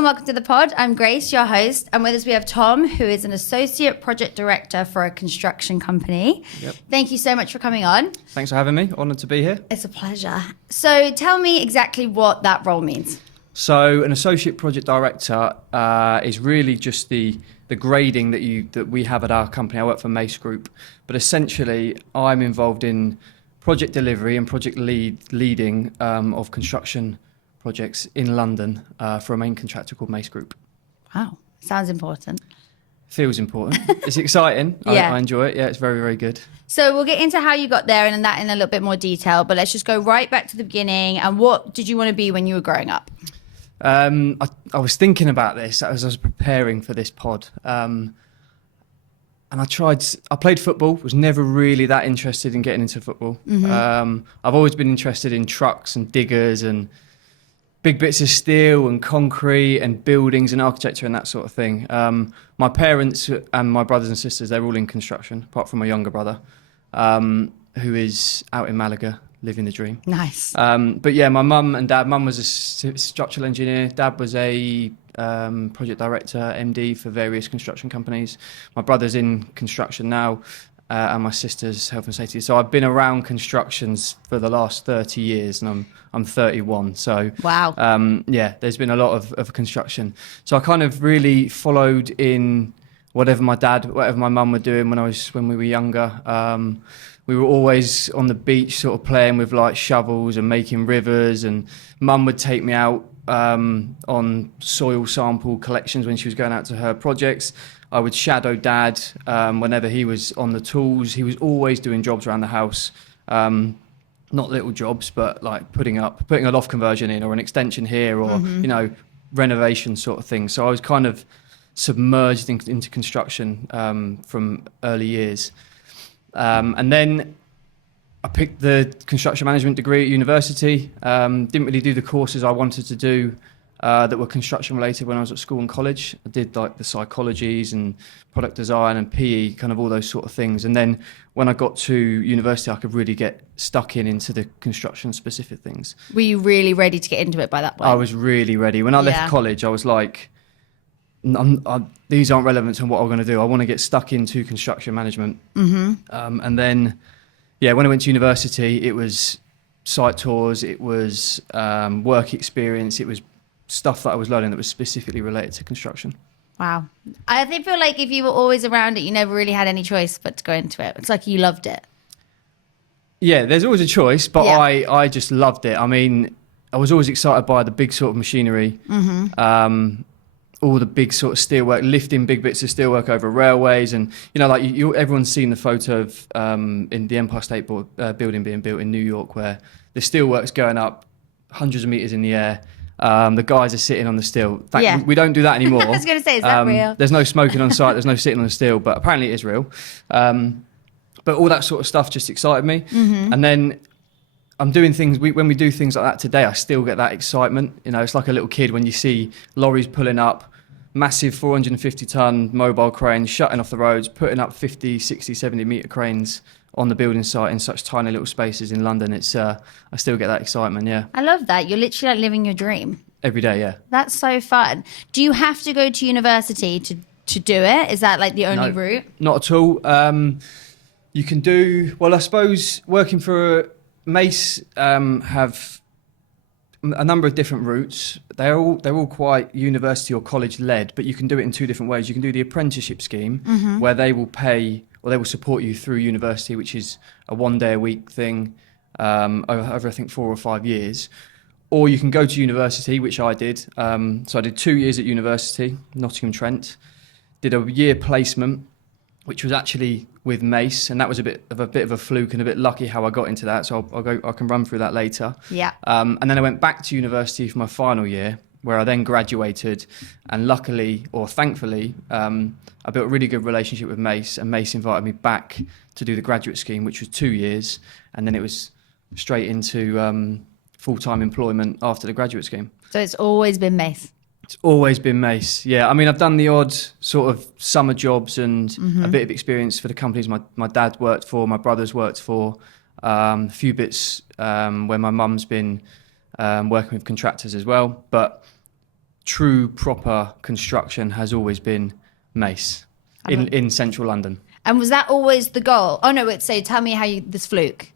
and welcome to the pod. I'm Grace, your host, and with us we have Tom, who is an associate project director for a construction company. Yep. Thank you so much for coming on. Thanks for having me. Honoured to be here. It's a pleasure. So tell me exactly what that role means. So an associate project director is really just the grading that we have at our company. I work for Mace Group, but essentially I'm involved in project delivery and project leading of construction projects in London for a main contractor called Mace Group. Wow, sounds important. Feels important. It's exciting. Yeah. I enjoy it. Yeah, it's very, very good. So we'll get into how you got there and that in a little bit more detail, but let's just go right back to the beginning. And what did you want to be when you were growing up? I was thinking about this as I was preparing for this pod. And I played football, was never really that interested in getting into football. Mm-hmm. I've always been interested in trucks and diggers and big bits of steel and concrete and buildings and architecture and that sort of thing. My parents and my brothers and sisters, they're all in construction, apart from my younger brother, who is out in Malaga, living the dream. Nice. But yeah, my mum and dad, mum was a structural engineer, dad was a project director, MD for various construction companies. My brother's in construction now, and my sister's health and safety. So I've been around constructions for the last 30 years, and I'm 31. So wow. Yeah, there's been a lot of construction. So I kind of really followed in whatever my mum were doing when we were younger. We were always on the beach, sort of playing with like shovels and making rivers. And mum would take me out on soil sample collections when she was going out to her projects. I would shadow dad whenever he was on the tools. He was always doing jobs around the house, not little jobs, but like putting a loft conversion in or an extension here or, renovation sort of thing. So I was kind of submerged into construction from early years. And then I picked the construction management degree at university. Didn't really do the courses I wanted to do that were construction related when I was at school and college. I did like the psychologies and product design and PE, kind of all those sort of things. And then when I got to university, I could really get stuck into the construction specific things. Were you really ready to get into it by that point? I was really ready. When I left college, I was like, these aren't relevant to what I'm going to do. I want to get stuck into construction management. Mm-hmm. And then, when I went to university, it was site tours, it was work experience, it was stuff that I was learning that was specifically related to construction. Wow. I feel like if you were always around it, you never really had any choice but to go into it. It's like you loved it. Yeah, there's always a choice, but I just loved it. I mean, I was always excited by the big sort of machinery, all the big sort of steelwork, lifting big bits of steelwork over railways. And, like everyone's seen the photo of in the Empire State Building being built in New York, where the steelwork's going up hundreds of meters in the air. The guys are sitting on the steel. In fact, we don't do that anymore. I was going to say, is that real? There's no smoking on site. There's no sitting on the steel, but apparently it is real. But all that sort of stuff just excited me. Mm-hmm. And then I'm doing things, when we do things like that today, I still get that excitement. It's like a little kid when you see lorries pulling up, massive 450-ton mobile cranes shutting off the roads, putting up 50, 60, 70-metre cranes on the building site in such tiny little spaces in London. It's I still get that excitement, yeah. I love that. You're literally like living your dream. Every day, yeah. That's so fun. Do you have to go to university to do it? Is that like the only route? Not at all. You can do, I suppose working for Mace have a number of different routes. They're all quite university or college led, but you can do it in two different ways. You can do the apprenticeship scheme, where they will pay or they will support you through university, which is a 1 day a week thing over I think 4 or 5 years. Or you can go to university, which I did. So I did 2 years at university, Nottingham-Trent. Did a year placement, which was actually with Mace, and that was a bit of a fluke and a bit lucky how I got into that. So I can run through that later. Yeah. And then I went back to university for my final year, where I then graduated, and luckily or thankfully, I built a really good relationship with Mace, and Mace invited me back to do the graduate scheme, which was 2 years, and then it was straight into full-time employment after the graduate scheme. So it's always been Mace? It's always been Mace, yeah. I mean, I've done the odd sort of summer jobs and a bit of experience for the companies my dad worked for, my brother's worked for, a few bits where my mum's been working with contractors as well. But true proper construction has always been Mace in central London. And was that always the goal? Oh no, wait, so tell me how this fluke.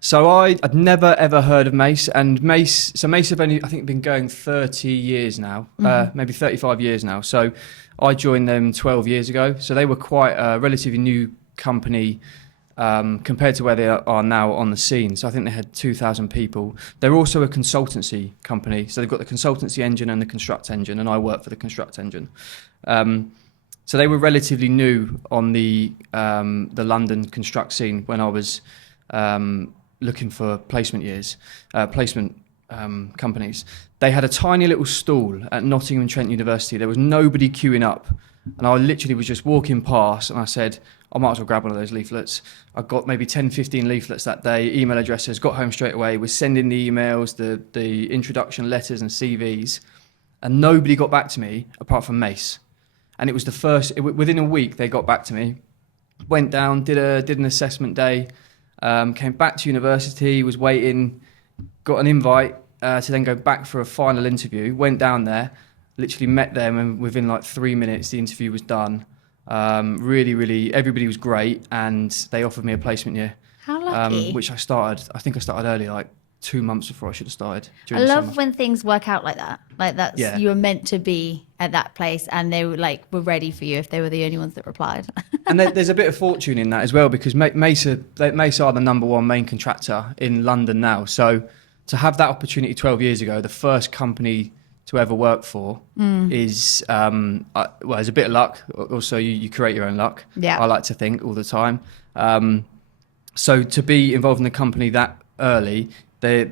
So I'd never ever heard of Mace, and Mace have only, I think, been going 30 years now, maybe 35 years now. So I joined them 12 years ago. So they were quite a relatively new company compared to where they are now on the scene. So I think they had 2,000 people. They're also a consultancy company. So they've got the consultancy engine and the construct engine, and I work for the construct engine. So they were relatively new on the London construct scene when I was looking for placement companies. They had a tiny little stall at Nottingham and Trent University. There was nobody queuing up, and I literally was just walking past, and I said, I might as well grab one of those leaflets. I got maybe 10, 15 leaflets that day, email addresses, got home straight away, was sending the emails, the introduction letters and CVs, and nobody got back to me apart from Mace. And it was within a week they got back to me, went down, did an assessment day, came back to university, was waiting, got an invite to then go back for a final interview, went down there, literally met them, and within like 3 minutes the interview was done. Really, everybody was great, and they offered me a placement year. How lucky. Which I think I started early, like 2 months before I should have started. I love when things work out like that. Like that's, you were meant to be at that place, and they were ready for you if they were the only ones that replied. And there's a bit of fortune in that as well, because Mace are the number one main contractor in London now. So to have that opportunity 12 years ago, the first company to ever work for is, there's a bit of luck. Also, you create your own luck. Yeah. I like to think all the time. So to be involved in the company that early, they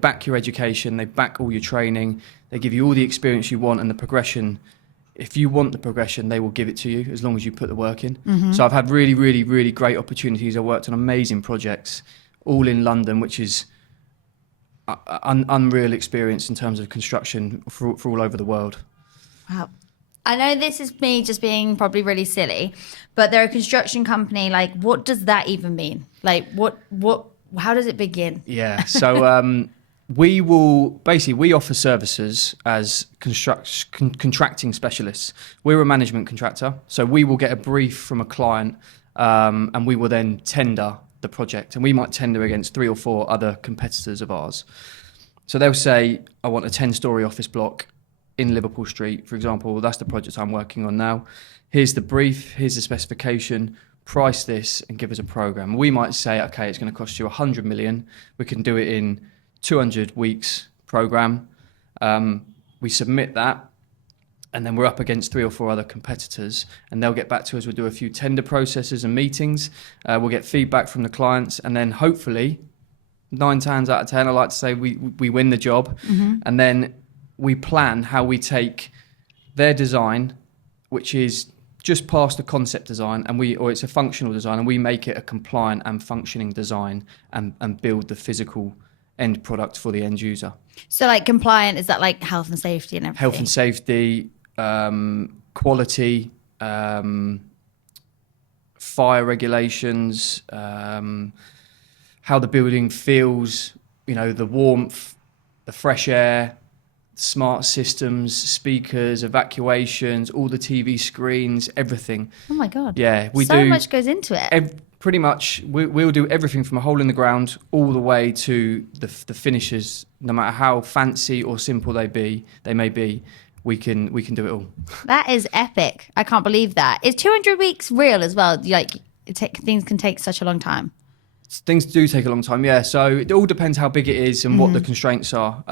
back your education, they back all your training, they give you all the experience you want and the progression. If you want the progression, they will give it to you as long as you put the work in. Mm-hmm. So I've had really, really, really great opportunities. I worked on amazing projects, all in London, which is unreal experience in terms of construction for all over the world. Wow. I know this is me just being probably really silly, but they're a construction company. Like, what does that even mean? Like, how does it begin? Yeah. So we offer services as contracting specialists. We're a management contractor. So we will get a brief from a client and we will then tender the project, and we might tender against 3 or 4 other competitors of ours. So they'll say, I want a 10-story office block in Liverpool Street, for example. That's the project I'm working on now. Here's the brief, here's the specification, price this and give us a program. We might say, okay, it's going to cost you 100 million. We can do it in 200 weeks program. We submit that, and then we're up against 3 or 4 other competitors, and they'll get back to us. We'll do a few tender processes and meetings. We'll get feedback from the clients, and then hopefully 9 times out of 10, I like to say we win the job. Mm-hmm. And then we plan how we take their design, which is just past the concept design, or it's a functional design, and we make it a compliant and functioning design and build the physical end product for the end user. So like compliant, is that like health and safety and everything? Health and safety, quality, fire regulations, how the building feels, the warmth, the fresh air, smart systems, speakers, evacuations, all the TV screens, everything. Oh my God. Yeah, we do. So much goes into it. Pretty much, we'll do everything from a hole in the ground all the way to the finishes. No matter how fancy or simple they may be, we can do it all. That is epic. I can't believe that. Is 200 weeks real as well? Like, things can take such a long time. Things do take a long time, yeah. So it all depends how big it is and what the constraints are.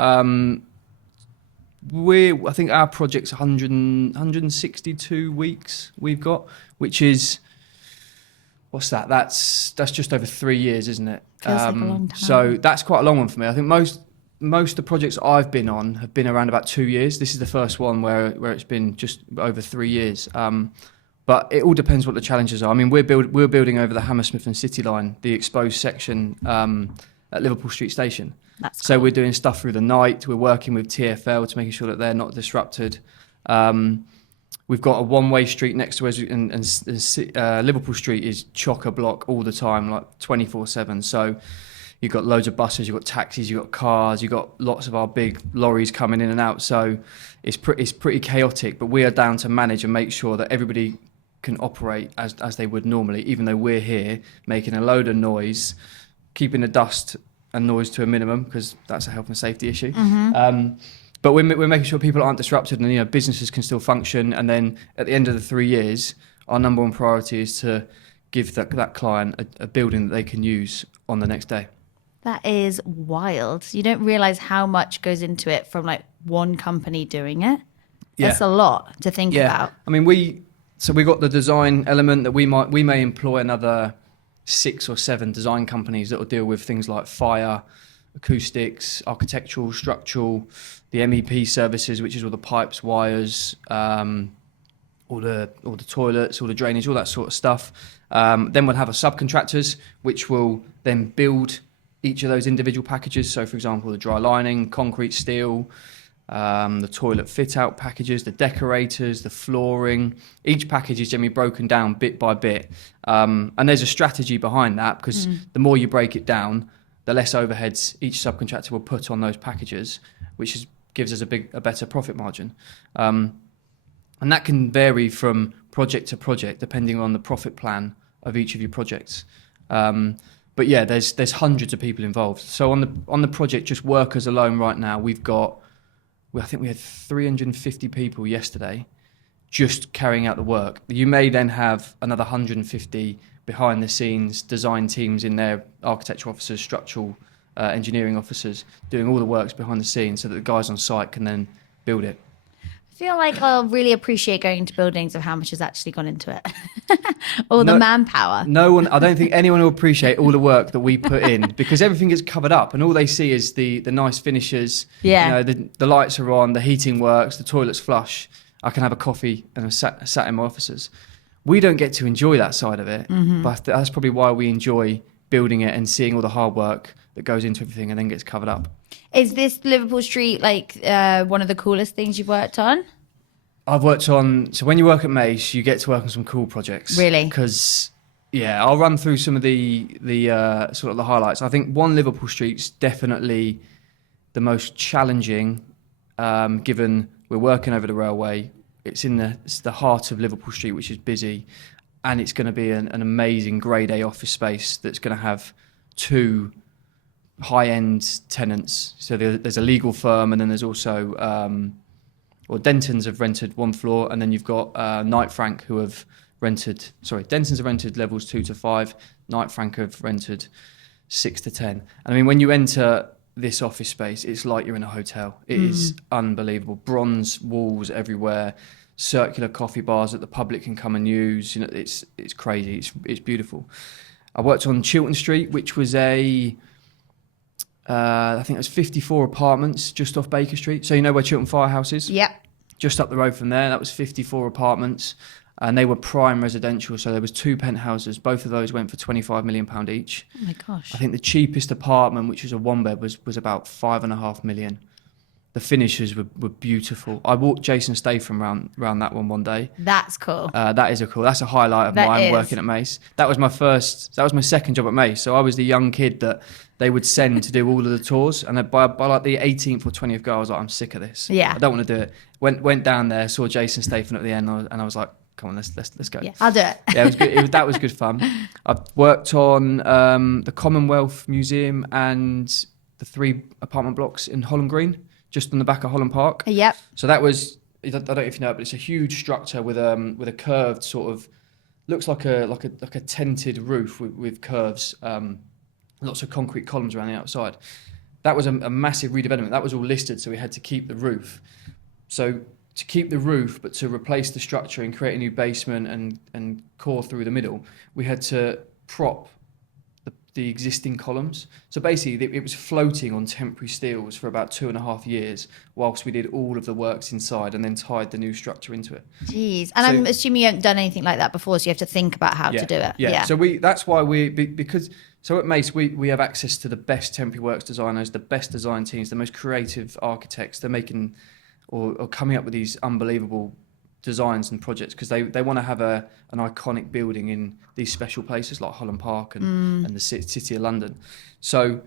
I think our project's 162 weeks we've got, which is, what's that? That's just over 3 years, isn't it? Feels like a long time. So that's quite a long one for me. I think most of the projects I've been on have been around about 2 years. This is the first one where it's been just over 3 years. But it all depends what the challenges are. I mean, we're building over the Hammersmith and City line, the exposed section at Liverpool Street Station. That's so cool. We're doing stuff through the night. We're working with TfL to making sure that they're not disrupted. We've got a one-way street next to us, and Liverpool Street is chock-a-block all the time, like 24/7. So you've got loads of buses, you've got taxis, you've got cars, you've got lots of our big lorries coming in and out. So it's pretty chaotic, but we are down to manage and make sure that everybody can operate as they would normally, even though we're here making a load of noise, keeping the dust and noise to a minimum, because that's a health and safety issue. But we're making sure people aren't disrupted and, you know, businesses can still function. And then at the end of the 3 years, our number one priority is to give that client a building that they can use on the next day. That is wild. You don't realize how much goes into it from like one company doing it. That's a lot to think about. I mean, we got the design element that we may employ another 6 or 7 design companies that will deal with things like fire, acoustics, architectural, structural, the MEP services, which is all the pipes, wires, all the toilets, all the drainage, all that sort of stuff. Then we'll have our subcontractors, which will then build each of those individual packages. So, for example, the dry lining, concrete, steel, the toilet fit-out packages, the decorators, the flooring. Each package is generally broken down bit by bit. And there's a strategy behind that, because the more you break it down, the less overheads each subcontractor will put on those packages, which gives us a better profit margin. And that can vary from project to project, depending on the profit plan of each of your projects. But yeah, there's hundreds of people involved. So on the project, just workers alone right now, I think we had 350 people yesterday just carrying out the work. You may then have another 150 behind the scenes design teams in there, architecture officers, structural engineering officers, doing all the works behind the scenes so that the guys on site can then build it. I feel like I'll really appreciate going into buildings of how much has actually gone into it. The manpower. No one, I don't think anyone will appreciate all the work that we put in, because everything gets covered up and all they see is the nice finishes. Yeah. You know, the lights are on, the heating works, the toilet's flush. I can have a coffee and I'm sat in my offices. We don't get to enjoy that side of it, but that's probably why we enjoy building it and seeing all the hard work that goes into everything and then gets covered up. Is this Liverpool Street like one of the coolest things you've worked on? I've worked on, so when you work at Mace, you get to work on some cool projects. Really? Because, yeah, I'll run through some of the sort of the highlights. I think one Liverpool Street's definitely the most challenging, given we're working over the railway. It's the heart of Liverpool Street, which is busy, and it's going to be an amazing Grade A office space that's going to have 2 high-end tenants. So there's a legal firm, and then there's also, Dentons have rented 1 floor, and then you've got Knight Frank who have rented. Sorry, Dentons have rented levels 2 to 5. Knight Frank have rented 6 to 10. And I mean, when you enter this office space, it's like you're in a hotel. It is unbelievable. Bronze walls everywhere, circular coffee bars that the public can come and use. You know, it's crazy. It's beautiful. I worked on Chiltern Street, which was I think it was 54 apartments just off Baker Street. So you know where Chiltern Firehouse is? Yep. Just up the road from there. That was 54 apartments, and they were prime residential. So there was 2 penthouses. Both of those went for £25 million each. Oh my gosh. I think the cheapest apartment, which was a 1-bed, was about £5.5 million. The finishes were beautiful. I walked Jason Statham round that one day. That's cool. That's a highlight of mine working at Mace. That was my second job at Mace. So I was the young kid that they would send to do all of the tours, and by like the 18th or 20th go, I was like, I'm sick of this. Yeah. I don't want to do it. Went down there, saw Jason Statham at the end, and I was like, come on, let's go. Yeah, I'll do it. Yeah, it was good. That was good fun. I've worked on the Commonwealth Museum and the 3 apartment blocks in Holland Green, just on the back of Holland Park. Yep. So that was, I don't know if you know it, but it's a huge structure with a curved sort of, looks like a tented roof with curves, lots of concrete columns around the outside. That was a massive redevelopment. That was all listed, so we had to keep the roof. So to keep the roof, but to replace the structure and create a new basement and core through the middle, we had to prop the existing columns. So basically, it was floating on temporary steels for about 2.5 years, whilst we did all of the works inside and then tied the new structure into it. Jeez. And I'm assuming you haven't done anything like that before, so you have to think about how to do it. Yeah. So that's why so at Mace, we have access to the best temporary works designers, the best design teams, the most creative architects. They're making or coming up with these unbelievable designs and projects because they want to have an iconic building in these special places like Holland Park and the City of London. So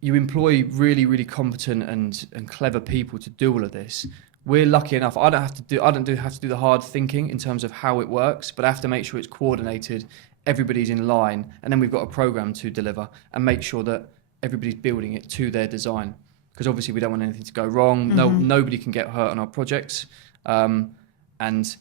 you employ really, really competent and clever people to do all of this. We're lucky enough. I don't have to do the hard thinking in terms of how it works, but I have to make sure it's coordinated, everybody's in line, and then we've got a program to deliver and make sure that everybody's building it to their design. Because obviously we don't want anything to go wrong. Nobody can get hurt on our projects. And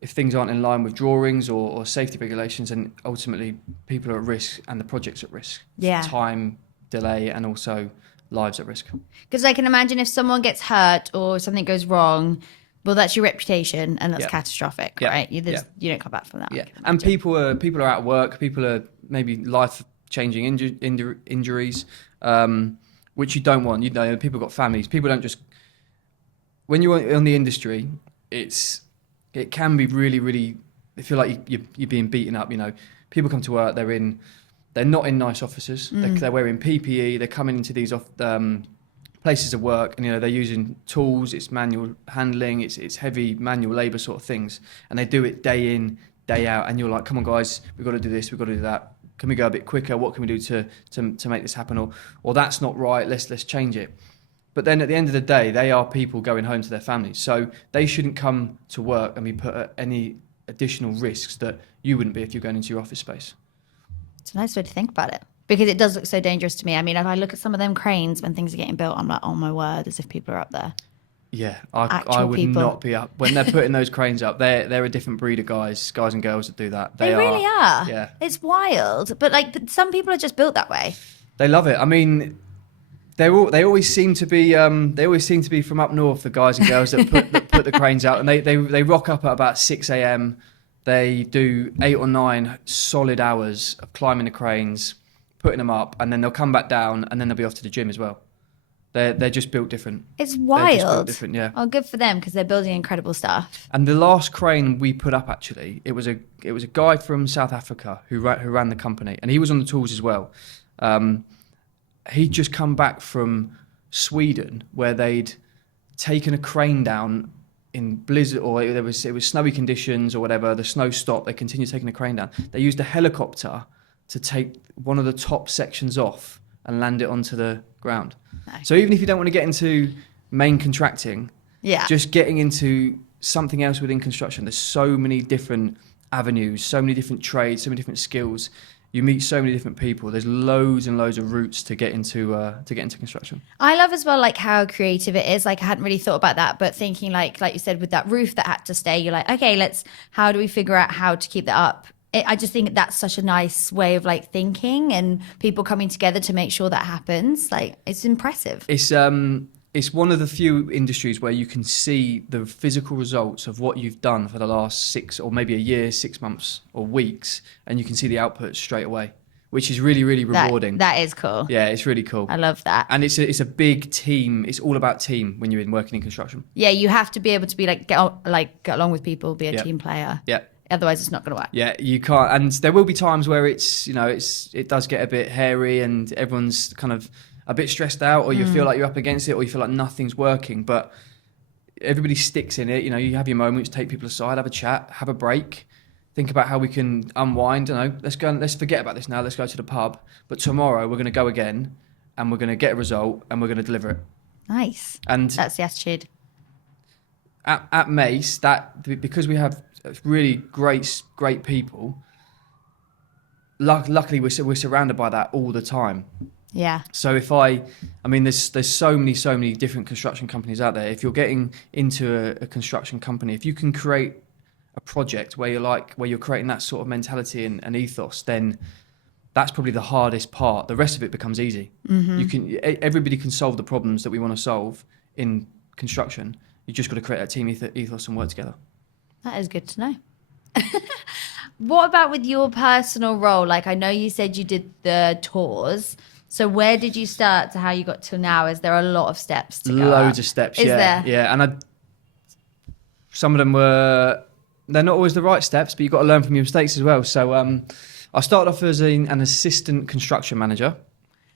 if things aren't in line with drawings or safety regulations, then ultimately people are at risk and the project's at risk. Yeah. Time, delay, and also lives at risk. Because I can imagine if someone gets hurt or something goes wrong, well, that's your reputation and that's catastrophic, right? You don't come back from that. Yeah, and people are out of work. People are maybe life-changing injuries, which you don't want. You know, people got families. People don't just. When you're on the industry, it can be really, really. I feel like you're being beaten up. You know, people come to work. They're not in nice offices. They're wearing PPE. They're coming into these places of work, and you know they're using tools. It's manual handling. It's heavy manual labour sort of things, and they do it day in, day out. And you're like, come on, guys, we've got to do this. We've got to do that. Can we go a bit quicker? What can we do to make this happen? Or that's not right. Let's change it. But then at the end of the day, they are people going home to their families, so they shouldn't come to work and be put at any additional risks that you wouldn't be if you're going into your office space. It's a nice way to think about it because it does look so dangerous to me. I mean, if I look at some of them cranes when things are getting built, I'm like, oh my word, as if people are up there. Yeah, I would not be up. When they're putting those cranes up, they're a different breed of guys and girls that do that. They really are. Yeah. It's wild. But some people are just built that way. They love it. I mean, they always seem to be from up north, the guys and girls that put the cranes out, and they rock up at about 6 a.m. They do 8 or 9 solid hours of climbing the cranes, putting them up, and then they'll come back down, and then they'll be off to the gym as well. They're just built different. It's wild. They're just built different, yeah. Oh, good for them because they're building incredible stuff. And the last crane we put up, actually, it was a guy from South Africa who ran the company, and he was on the tools as well. He'd just come back from Sweden where they'd taken a crane down in blizzard, or it was snowy conditions or whatever. The snow stopped. They continued taking the crane down. They used a helicopter to take one of the top sections off and land it onto the ground. Nice. So even if you don't want to get into main contracting, just getting into something else within construction, there's so many different avenues, so many different trades, so many different skills. You meet so many different people. There's loads and loads of routes to get into construction. I love as well like how creative it is. Like I hadn't really thought about that, but thinking like you said with that roof that had to stay, you're like, okay, how do we figure out how to keep that up? I just think that's such a nice way of like thinking and people coming together to make sure that happens. Like it's impressive. It's one of the few industries where you can see the physical results of what you've done for the last 6 or maybe a year, 6 months or weeks, and you can see the output straight away, which is really, really rewarding. That is cool. Yeah, it's really cool. I love that. And it's a big team. It's all about team when you're working in construction. Yeah, you have to be able to be get along with people, be a team player. Yeah. Otherwise, it's not going to work. Yeah, you can't. And there will be times where it does get a bit hairy and everyone's kind of a bit stressed out, or you feel like you're up against it, or you feel like nothing's working. But everybody sticks in it. You know, you have your moments, take people aside, have a chat, have a break, think about how we can unwind. You know, let's forget about this now. Let's go to the pub. But tomorrow we're going to go again, and we're going to get a result, and we're going to deliver it. Nice. And that's the attitude. At Mace, because we have really great people. Luckily, we're surrounded by that all the time. Yeah. So there's so many different construction companies out there. If you're getting into a construction company, if you can create a project where you're creating that sort of mentality and ethos, then that's probably the hardest part. The rest of it becomes easy. Mm-hmm. Everybody can solve the problems that we want to solve in construction. You just got to create that team ethos and work together. That is good to know. What about with your personal role? Like I know you said you did the tours. So where did you start to how you got to now? Is there a lot of steps to go Loads of steps, Is there? Yeah. And some of them they're not always the right steps, but you've got to learn from your mistakes as well. So I started off as an assistant construction manager.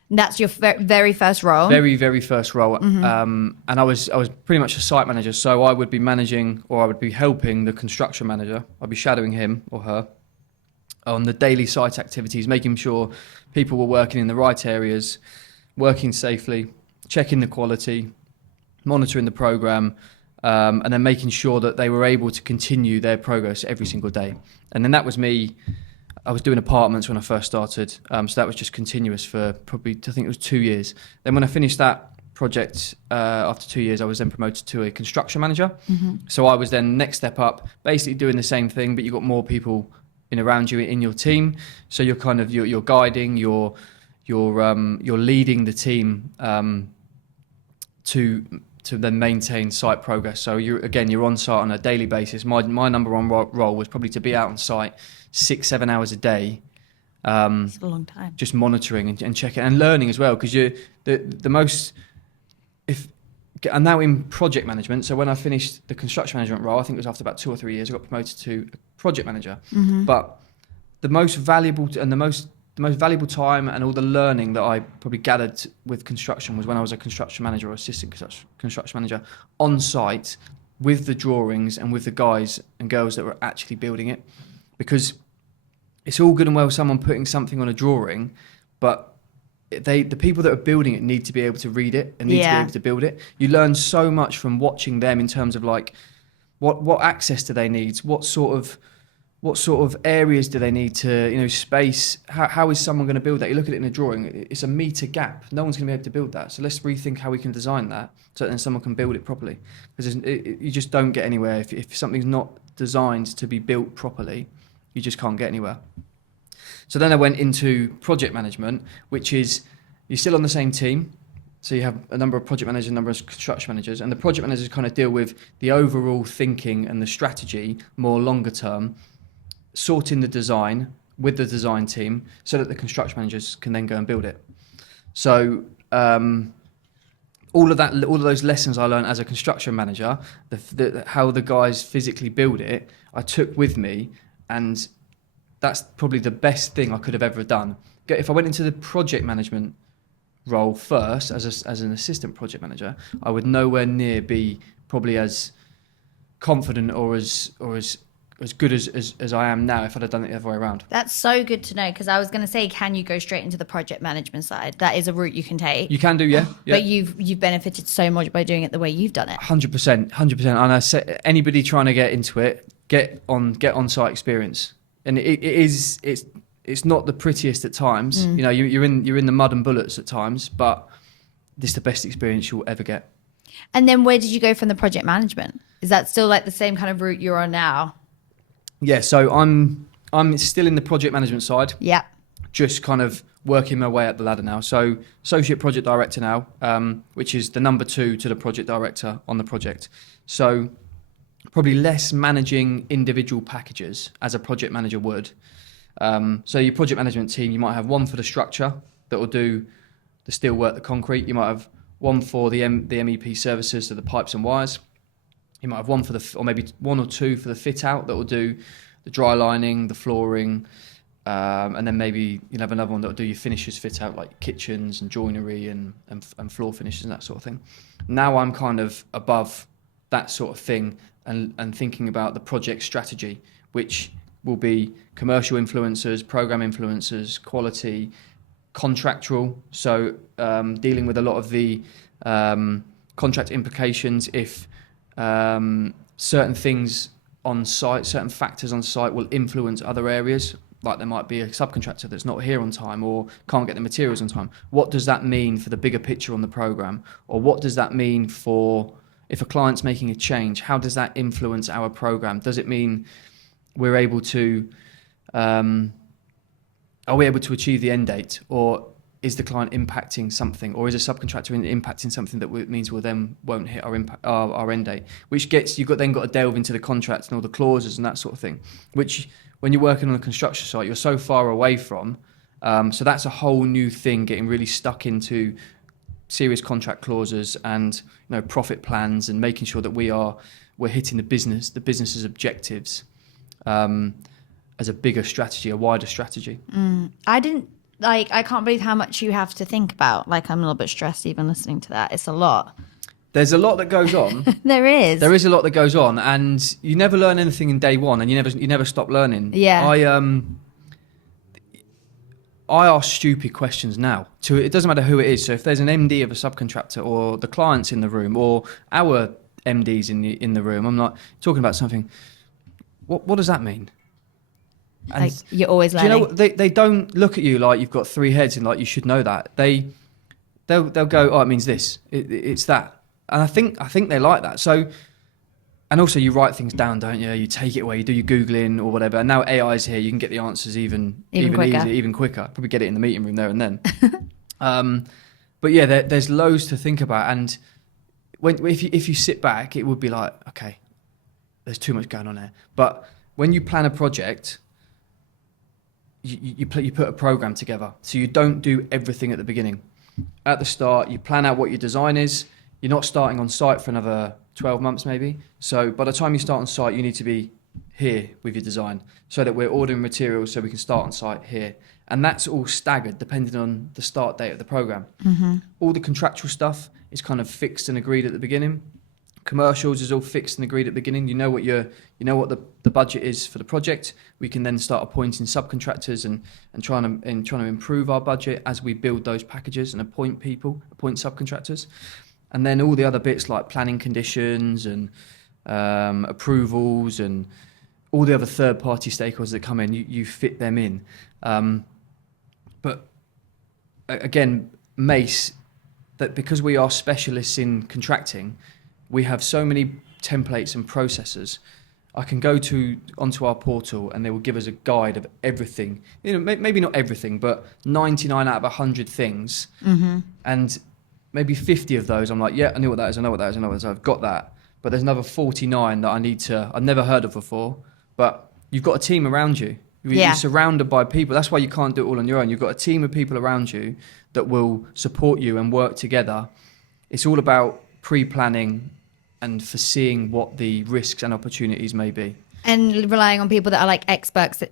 That's your very first role. Very, very first role. And I was pretty much a site manager. So I would be managing, or I would be helping the construction manager. I'd be shadowing him or her on the daily site activities, making sure people were working in the right areas, working safely, checking the quality, monitoring the program, and then making sure that they were able to continue their progress every single day. And then that was me. I was doing apartments when I first started, so that was just continuous for probably, I think it was 2 years. Then when I finished that project, after 2 years, I was then promoted to a construction manager. So I was then next step up, basically doing the same thing, but you've got more people in around you in your team. So you're kind of you're guiding, you're leading the team to then maintain site progress. So you're on site on a daily basis. My number one role was probably to be out on site 6-7 hours a day. It's a long time. Just monitoring and checking and learning as well, because you're the most. I'm now in project management. So when I finished the construction management role, I think it was after about 2 or 3 years, I got promoted to a project manager. But the most valuable time and all the learning that I probably gathered with construction was when I was a construction manager or assistant construction manager on site with the drawings and with the guys and girls that were actually building it. Because it's all good and well someone putting something on a drawing, but the people that are building it need to be able to read it and need to be able to build it. You learn so much from watching them in terms of like what access do they need, what sort of areas do they need to space. How is someone going to build that? You look at it in a drawing, it's a meter gap. No one's going to be able to build that. So let's rethink how we can design that so that then someone can build it properly. Because you just don't get anywhere if something's not designed to be built properly. You just can't get anywhere. So then I went into project management, which is you're still on the same team. So you have a number of project managers, a number of construction managers, and the project managers kind of deal with the overall thinking and the strategy more longer term, sorting the design with the design team so that the construction managers can then go and build it. So all of those lessons I learned as a construction manager, how the guys physically build it, I took with me, and that's probably the best thing I could have ever done. If I went into the project management role first as an assistant project manager, I would nowhere near be probably as confident or as good as I am now if I'd have done it the other way around. That's so good to know, because I was going to say, can you go straight into the project management side? That is a route you can take. You can do, yeah. But you've benefited so much by doing it the way you've done it. 100%. And I say anybody trying to get into it, get on site experience. And it's not the prettiest at times. You're in the mud and bullets at times, but this is the best experience you'll ever get. And then where did you go from the project management? Is that still like the same kind of route you're on now? Yeah, so I'm still in the project management side. Yeah. Just kind of working my way up the ladder now. So associate project director now, which is the number 2 to the project director on the project. So probably less managing individual packages as a project manager would. So your project management team, you might have one for the structure that will do the steel work, the concrete. You might have one for the MEP services, so the pipes and wires. You might have one or maybe 1 or 2 for the fit out that will do the dry lining, the flooring, and then maybe you'll have another one that will do your finishes fit out, like kitchens and joinery and floor finishes and that sort of thing. Now I'm kind of above that sort of thing and thinking about the project strategy, which will be commercial influencers, program influencers, quality, contractual. So dealing with a lot of the contract implications if certain things on site, certain factors on site will influence other areas. Like there might be a subcontractor that's not here on time or can't get the materials on time. What does that mean for the bigger picture on the program? Or what does that mean for if a client's making a change? How does that influence our program? Does it mean we're able to, are we able to achieve the end date? Or is the client impacting something? Or is a subcontractor impacting something that means we then won't hit our end date? Which gets, you've then got to delve into the contracts and all the clauses and that sort of thing, which when you're working on a construction site, you're so far away from. So that's a whole new thing, getting really stuck into serious contract clauses and profit plans and making sure that we're hitting the business's objectives as a bigger strategy, a wider strategy. I didn't like, I can't believe how much you have to think about. Like, I'm a little bit stressed even listening to that. It's a lot. There's a lot that goes on. There is. There is a lot that goes on, and you never learn anything in day one, and you never stop learning. Yeah. I ask stupid questions now. It doesn't matter who it is. So if there's an MD of a subcontractor, or the clients in the room, or our MDs in the room, I'm like talking about something. What does that mean? And like, you're always do you learning. know what? They don't look at you like you've got three heads and like you should know that. They'll go, oh, it means this. It's that. And I think they like that. So, and also you write things down, don't you? You take it away, you do your Googling or whatever. And now AI is here, you can get the answers even quicker. easier, even quicker. Probably get it in the meeting room there and then. But yeah, there's loads to think about. And if you sit back, it would be like, okay, there's too much going on there. But when you plan a project, you put a program together. So you don't do everything at the beginning. At the start, you plan out what your design is. You're not starting on site for another 12 months maybe. So by the time you start on site, you need to be here with your design so that we're ordering materials so we can start on site here. And that's all staggered depending on the start date of the program. Mm-hmm. All the contractual stuff is kind of fixed and agreed at the beginning. Commercials is all fixed and agreed at the beginning. You know what the budget is for the project. We can then start appointing subcontractors and trying to improve our budget as we build those packages and appoint subcontractors. And then all the other bits like planning conditions and approvals and all the other third-party stakeholders that come in, you fit them in. But again, Mace, that because we are specialists in contracting, we have so many templates and processes. I can go onto our portal and they will give us a guide of everything. Maybe not everything, but 99 out of 100 things. Mm-hmm. And maybe 50 of those, I'm like, yeah, I know what that is. I've got that. But there's another 49 that I've never heard of before. But you've got a team around you. You're surrounded by people. That's why you can't do it all on your own. You've got a team of people around you that will support you and work together. It's all about pre-planning and foreseeing what the risks and opportunities may be. And relying on people that are like experts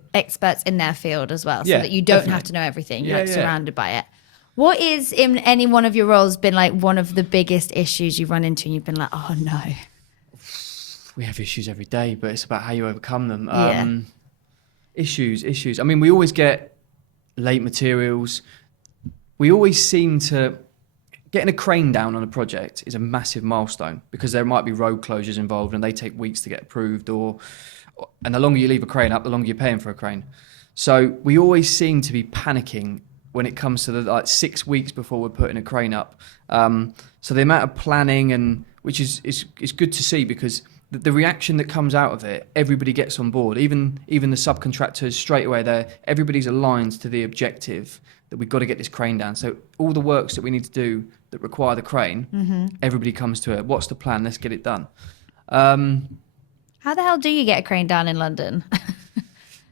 in their field as well, so that you don't have to know everything. You're surrounded by it. What is in any one of your roles been like one of the biggest issues you've run into and you've been like, oh no? We have issues every day, but it's about how you overcome them. Issues. I mean, we always get late materials. We always seem to... Getting a crane down on a project is a massive milestone because there might be road closures involved and they take weeks to get approved, and the longer you leave a crane up, the longer you're paying for a crane. So we always seem to be panicking when it comes to the 6 weeks before we're putting a crane up. So the amount of planning, and which is good to see, because the reaction that comes out of it, everybody gets on board. Even the subcontractors straight away there, everybody's aligned to the objective that we've got to get this crane down. So all the works that we need to do that require the crane, everybody comes to it. What's the plan? Let's get it done. How the hell do you get a crane down in London?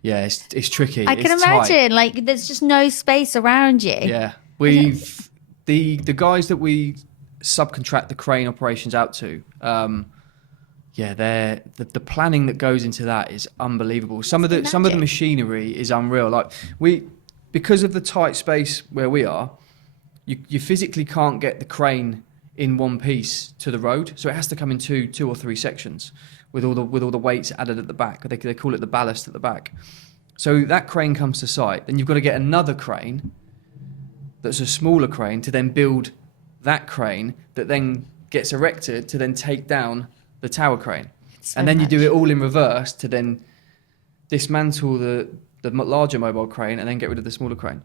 Yeah, it's tricky. I can imagine. Tight. Like, there's just no space around you. Yeah, we've the guys that we subcontract the crane operations out to. The planning that goes into that is unbelievable. Some of the machinery is unreal. Like because of the tight space where we are, you physically can't get the crane in one piece to the road, so it has to come in two or three sections with all the weights added at the back. They call it the ballast at the back. So that crane comes to site, then you've got to get another crane that's a smaller crane to then build that crane that then gets erected to then take down the tower crane. And then you do it all in reverse to then dismantle the larger mobile crane and then get rid of the smaller crane.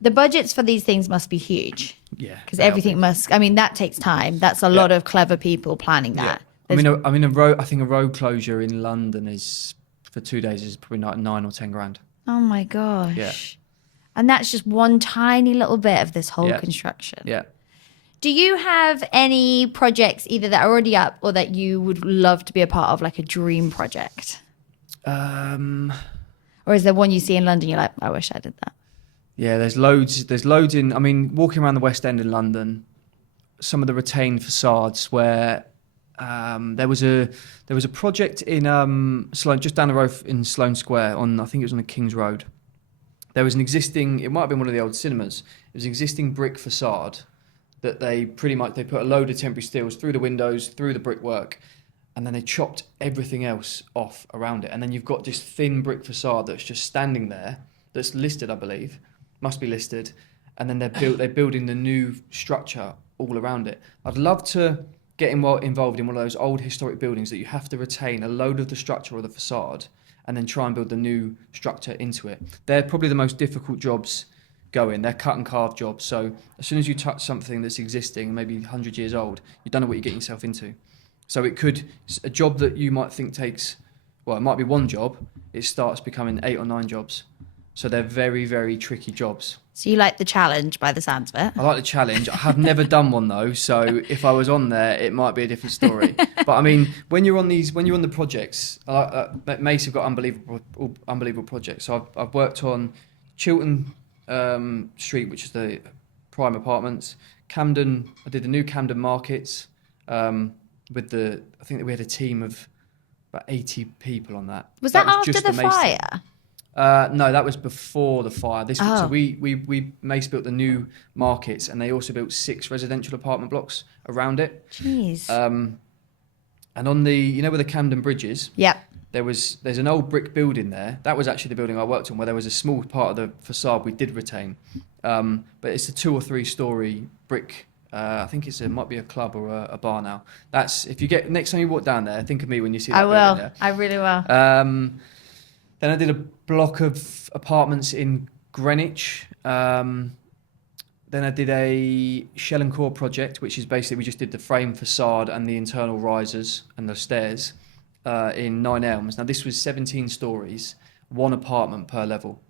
The budgets for these things must be huge. Yeah. Because everything that takes time. That's a lot of clever people planning that. Yeah. I think a road closure in London is, for 2 days, is probably like 9 or 10 grand. Oh my gosh. Yeah. And that's just one tiny little bit of this whole construction. Yeah. Do you have any projects either that are already up or that you would love to be a part of, like a dream project? Or is there one you see in London you're like, I wish I did that? Yeah, there's loads in, I mean, walking around the West End in London, some of the retained facades where there was a project in Sloane, just down the road in Sloane Square I think it was on the King's Road. there was an existing, it might have been one of the old cinemas, it was an existing brick facade that they put a load of temporary steels through the windows, through the brickwork, and then they chopped everything else off around it. And then you've got this thin brick facade that's just standing there, that's listed, I believe, must be listed, and then they're building the new structure all around it. I'd love to get involved in one of those old historic buildings that you have to retain a load of the structure or the facade and then try and build the new structure into it. They're probably the most difficult jobs going. They're cut and carve jobs. So as soon as you touch something that's existing, maybe 100 years old, you don't know what you're getting yourself into. So a job that you might think takes, well, it might be one job, it starts becoming 8 or 9 jobs. So they're very, very tricky jobs. So you like the challenge by the sounds of it? I like the challenge. I have never done one though, so if I was on there, it might be a different story. But I mean, when you're on the projects, Mace have got unbelievable projects. So I've worked on Chiltern Street, which is the prime apartments. Camden, I did the new Camden markets. I think that we had a team of about 80 people on that. Was that after just the Mace fire? thing. No, that was before the fire. So Oh. we Mace built the new markets, and they also built 6 residential apartment blocks around it. Jeez. And on the, where the Camden Bridge is, Yep. there's an old brick building there. That was actually the building I worked on, where there was a small part of the facade we did retain. But it's a 2 or 3 story brick. I think it might be a club or a bar now. That's, if you get, next time you walk down there, think of me when you see that building there. I really will. Then I did a block of apartments in Greenwich. Then I did a shell and core project, which is basically we just did the frame facade and the internal risers and the stairs in 9 Elms. Now this was 17 stories, 1 apartment per level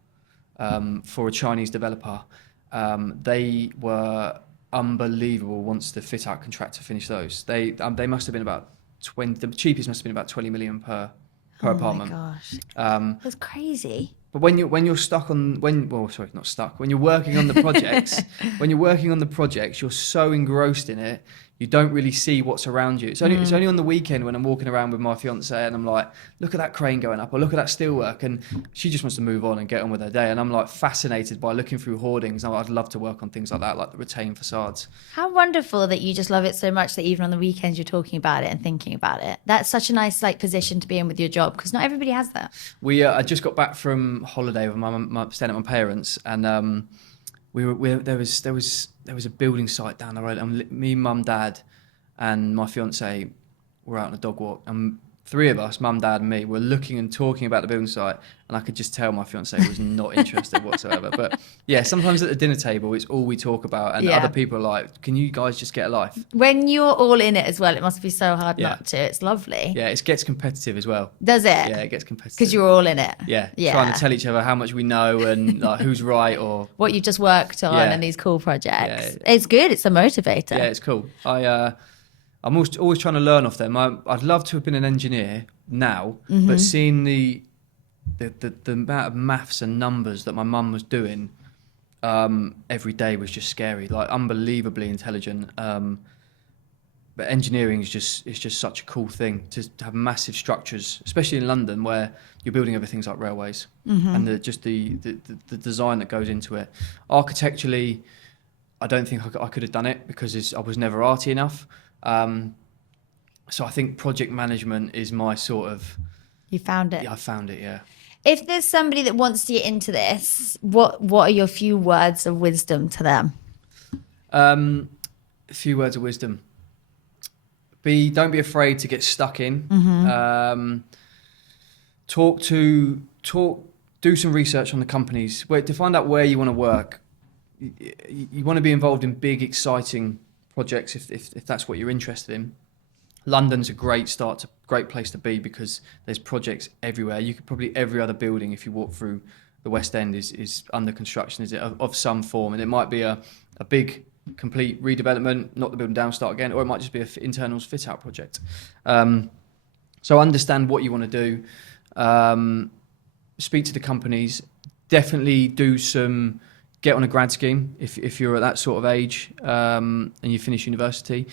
for a Chinese developer. They were unbelievable once the fit out contractor finished those. They must have been about 20, the cheapest must have been about 20 million per apartment. Oh my gosh. That's crazy. But when you're stuck on when you're working on the projects, you're so engrossed in it, you don't really see what's around you. It's only on the weekend when I'm walking around with my fiance and I'm like, look at that crane going up, or look at that steelwork, and she just wants to move on and get on with her day. And I'm like fascinated by looking through hoardings. I'd love to work on things like that, like the retained facades. How wonderful that you just love it so much that even on the weekends you're talking about it and thinking about it. That's such a nice position to be in with your job, because not everybody has that. I just got back from holiday with staying at my parents, and there was a building site down the road, and me, mum, dad, and my fiance were out on a dog walk, and 3 of us, mum, dad, and me, were looking and talking about the building site, and I could just tell my fiance was not interested whatsoever. But yeah, sometimes at the dinner table, it's all we talk about, and other people are like, "Can you guys just get a life?" When you're all in it as well, it must be so hard not to. It's lovely. Yeah, it gets competitive as well. Does it? Yeah, it gets competitive Because you're all in it. Yeah, trying to tell each other how much we know and who's right or what you just worked on and these cool projects. Yeah. It's good. It's a motivator. Yeah, it's cool. I'm always trying to learn off them. I'd love to have been an engineer now, but seeing the amount of maths and numbers that my mum was doing every day was just scary. Like unbelievably intelligent. But engineering is just such a cool thing to have massive structures, especially in London where you're building over things like railways and the design that goes into it. Architecturally, I don't think I could have done it because I was never arty enough. So I think project management is my sort of... You found it. Yeah, I found it, yeah. If there's somebody that wants to get into this, what are your few words of wisdom to them? A few words of wisdom. Don't be afraid to get stuck in. Do some research on the companies. To find out where you want to work. You want to be involved in big, exciting projects if that's what you're interested in. London's a great place to be because there's projects everywhere. You could probably every other building if you walk through the West End is under construction, is it of some form, and it might be a big complete redevelopment, knock the building down, start again, or it might just be an internals fit out project. So understand what you want to do. Speak to the companies. Definitely get on a grad scheme if you're at that sort of age and you finish university.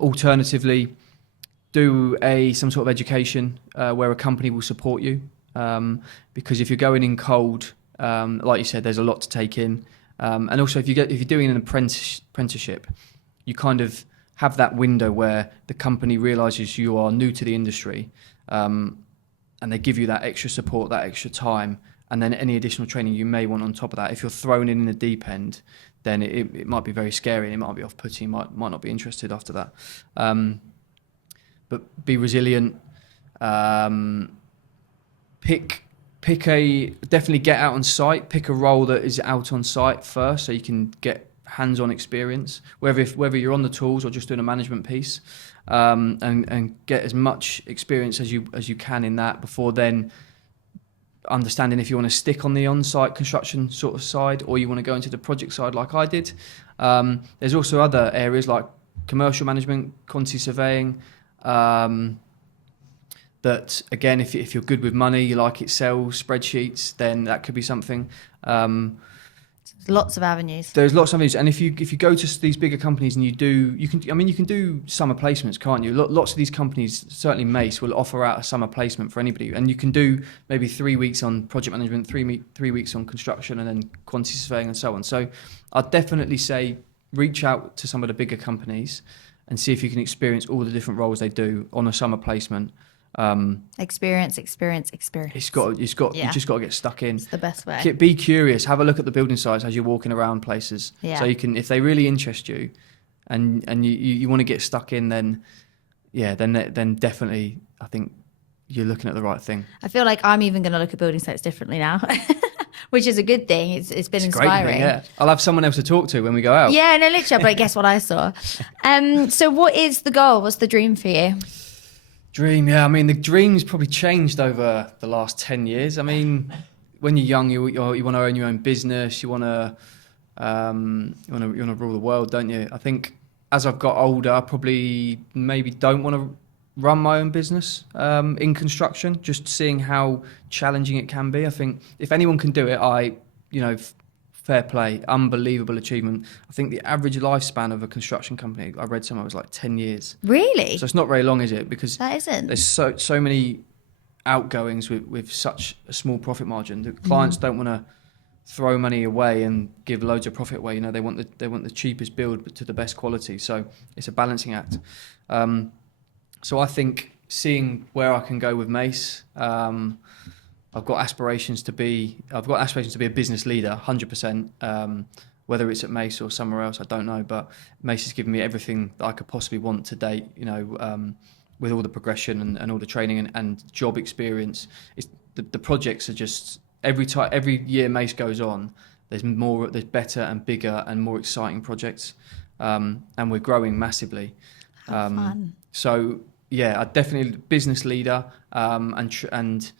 Alternatively, do some sort of education where a company will support you, because if you're going in cold Like you said, there's a lot to take in. And also, if you're doing an apprenticeship, you kind of have that window where the company realizes you are new to the industry, and they give you that extra support, that extra time, and then any additional training you may want on top of that. If you're thrown in the deep end, then it might be very scary and it might be off-putting, might not be interested after that. But be resilient. Definitely get out on site. Pick a role that is out on site first, so you can get hands-on experience, whether you're on the tools or just doing a management piece, and get as much experience as you can in that before then understanding if you want to stick on the on-site construction sort of side or you want to go into the project side like I did. There's also other areas like commercial management, quantity surveying, that again, if you're good with money, you like Excel spreadsheets, then that could be something. Lots of avenues. There's lots of avenues, and if you go to these bigger companies and you can do summer placements, can't you? Lots of these companies, certainly Mace, will offer out a summer placement for anybody, and you can do maybe 3 weeks on project management, 3 weeks on construction, and then quantity surveying and so on. So I'd definitely say reach out to some of the bigger companies and see if you can experience all the different roles they do on a summer placement. Experience. You just got to get stuck in. It's the best way. Be curious. Have a look at the building sites as you're walking around places. Yeah. So you can, if they really interest you, and you want to get stuck in, then definitely I think you're looking at the right thing. I feel like I'm even going to look at building sites differently now, which is a good thing. It's been inspiring. Great thing, yeah. I'll have someone else to talk to when we go out. Yeah, no, literally. But guess what I saw? So what is the goal? What's the dream for you? Dream, yeah. I mean, the dream's probably changed over the last 10 years. I mean, when you're young, you want to own your own business. You want to rule the world, don't you? I think as I've got older, I probably maybe don't want to run my own business in construction. Just seeing how challenging it can be. I think if anyone can do it, fair play, unbelievable achievement. I think the average lifespan of a construction company, I read somewhere, was like 10 years. Really? So it's not very long, is it? Because that isn't. There's so many outgoings with such a small profit margin. The clients don't want to throw money away and give loads of profit away. They want the cheapest build but to the best quality. So it's a balancing act. So I think seeing where I can go with Mace, I've got aspirations to be a business leader, 100%. Whether it's at Mace or somewhere else, I don't know. But Mace has given me everything that I could possibly want to date. With all the progression and all the training and job experience. The projects are just every year Mace goes on. There's better and bigger and more exciting projects, and we're growing massively. How fun. So yeah, I definitely business leader, and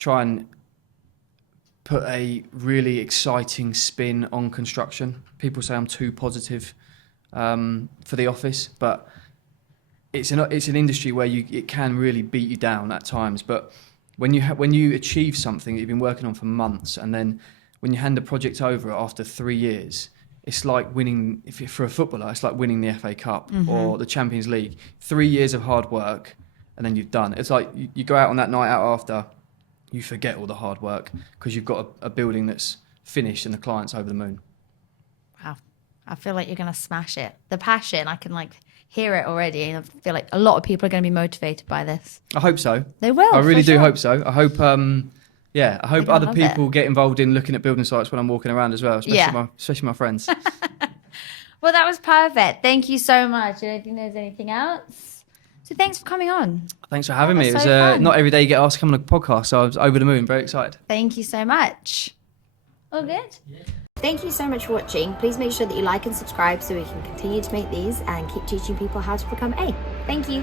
try and put a really exciting spin on construction. People say I'm too positive for the office, but it's an industry where it can really beat you down at times. But when you achieve something that you've been working on for months, and then when you hand a project over after 3 years, it's like winning. For a footballer, it's like winning the FA Cup or the Champions League. 3 years of hard work, and then you've done. It's like you go out on that night out after. You forget all the hard work because you've got a building that's finished and the client's over the moon. Wow. I feel like you're going to smash it. The passion, I can hear it already. And I feel like a lot of people are going to be motivated by this. I hope so. They will. I really do sure. hope so. I hope, I hope other people get involved in looking at building sites when I'm walking around as well, especially my friends. Well, that was perfect. Thank you so much. I don't think there's anything else. So thanks for coming on. Thanks for having me. It was fun. not every day you get asked to come on a podcast, so I was over the moon, very excited. Thank you so much. All good? Yeah. Thank you so much for watching. Please make sure that you like and subscribe so we can continue to make these and keep teaching people how to become A. Thank you.